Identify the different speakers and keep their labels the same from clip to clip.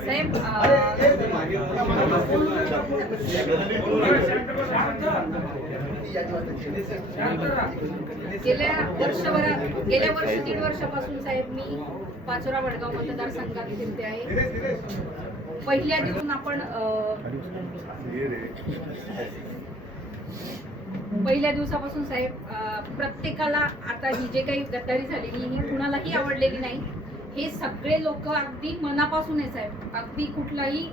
Speaker 1: साहेब गेल्या वर्षभरात गेल्या वर्ष तीन वर्षापासून साहेब मी पाचोरा वडगाव मतदारसंघात फिरते आहे. पहिल्या दिवसून आपण पहिल्या दिवसापासून साहेब प्रत्येकाला आता ही जे काही गद्दारी झालेली ही कुणालाही आवडलेली नाही. हे सगळे लोक अगदी मनापासून आहे साहेब. अगदी कुठलाही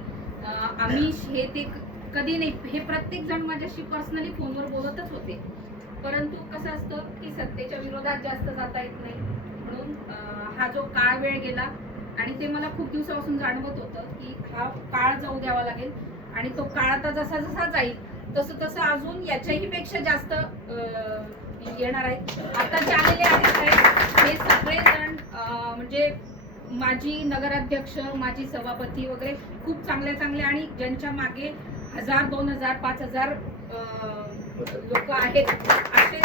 Speaker 1: आमिष हे ते कधी नाही. हे प्रत्येक जण माझ्याशी पर्सनली फोनवर बोलतच होते. परंतु कसं असतं की सत्तेच्या विरोधात जास्त जाता येत नाही. म्हणून हा जो काळ वेळ गेला आणि ते मला खूप दिवसापासून जाणवत होतं की हा काळ जाऊ द्यावा लागेल आणि तो काळ आता जसा जसा जाईल तसं तसं अजून याच्याही पेक्षा जास्त येणार आहेत. आता जे आलेले आहेत हे सगळेजण म्हणजे माजी नगराध्यक्ष माजी सभापती वगैरे खूप चांगले चांगले आणि ज्यांच्या मागे हजार दोन हजार पाच हजार लोक आहेत. असे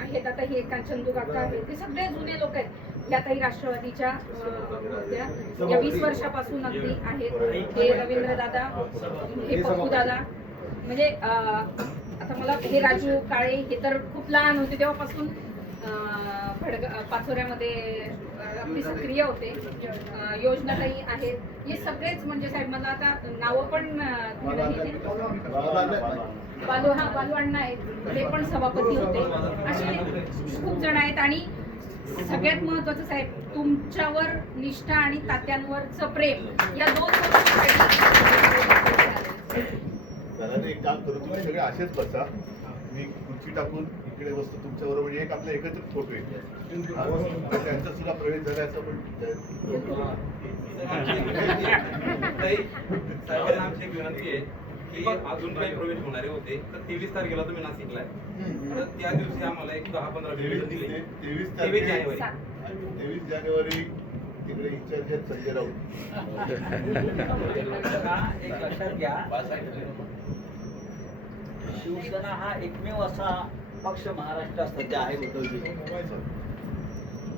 Speaker 1: आहेत. आता हे एका चंदू काका आहेत ते सगळे जुने लोक आहेत. या काही राष्ट्रवादीच्या होत्या. या वीस वर्षापासून अगदी आहेत. हे रवींद्र दादा हे पप्पू दादा म्हणजे आता मला हे राजू काळे हे तर खूप लहान होते तेव्हापासून भडग पाचोऱ्यामध्ये अगदी सक्रिय होते. अ, योजनाताई आहेत. हे सगळेच म्हणजे साहेब मला आता नावं पण. बालू हा बालू अण्णा आहेत. ते पण सभापती होते. असे खूप जण आहेत आणि सगळ्यात महत्वाचं साहेब तुमच्यावर निष्ठा आणि तात्यांवरचं प्रेम या दोन गोष्टींसाठी
Speaker 2: दादा एक काम करू तुम्ही सगळे असेच बसा. मी खुर्ची टाकून इकडे बसतो तुमच्या बरोबर एक आपला एकत्रित फोटो आहे. त्यांचा सुद्धा प्रवेश झाला असं पण
Speaker 3: साहेबांना आमची एक विनंती आहे की अजून काही प्रवेश होणारे होते तर तेवीस तारखेला तुम्ही नाशिकला. तर त्या दिवशी आम्हाला एक दहा पंधरा
Speaker 2: तेवीस
Speaker 3: दिले.
Speaker 2: तेवीस
Speaker 3: जानेवारी.
Speaker 2: तेवीस जानेवारी तिकडे इन्चार्ज आहेत संजय राऊत.
Speaker 4: एक लक्षात घ्या. शिवसेना हा एकमेव असा पक्ष महाराष्ट्रात सध्या आहे उद्धवजी.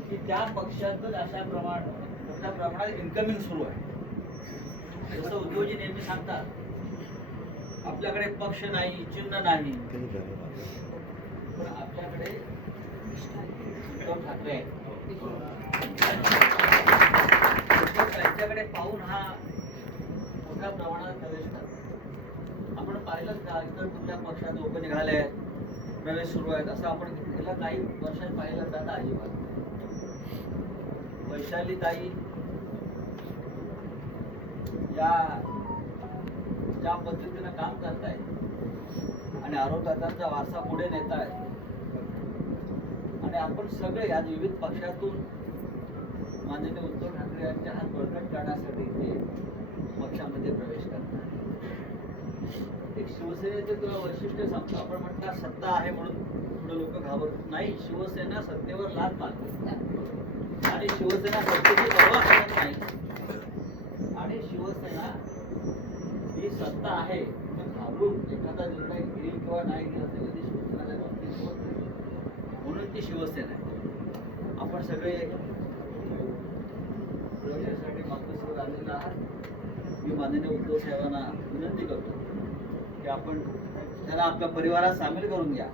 Speaker 4: की त्या पक्षातच अशा प्रमाण मोठ्या प्रमाणात इन्कमिंग सुरू आहे. जसं उद्धवजी नेहमी सांगतात आपल्याकडे पक्ष नाही चिन्ह नाही. पण आपल्याकडे उद्धव ठाकरे आहेत. त्यांच्याकडे पाहून हा मोठ्या प्रमाणात प्रवेश करतो. आपण पाहिलंच का? इतर कुठल्या पक्षात लोक निघाले आहेत प्रवेश सुरू आहेत? असं आपण गेल्या काही वर्षात पाहिलं जात अजिबात वैशाली ताई या ज्या पद्धतीनं काम करतायत आणि आरोग्याचा वारसा पुढे नेत आहेत आणि आपण सगळे या विविध पक्षातून माननीय उद्धव ठाकरे यांच्या हात बळकट करण्यासाठी ते पक्षामध्ये प्रवेश करतात एक शिवसेनेचं वैशिष्ट्य सांगतो. आपण म्हणतात सत्ता आहे म्हणून थोडं लोक घाबरत नाही शिवसेना सत्तेवर लाद मानते आणि शिवसेना सत्तेची परवा करत नाही. आणि शिवसेना ही सत्ता आहे घाबरून एखादा निर्णय घेईल किंवा नाही घेईल असेल कधी शिवसेना बाबतीत म्हणून ती शिवसेना आहे. आपण सगळे प्रवेशासाठी मातोश्रीवर आलेला आहात मी माननीय उद्धव साहेबांना विनंती करतो. की आपण त्याला आपल्या परिवारात सामील करून घ्या.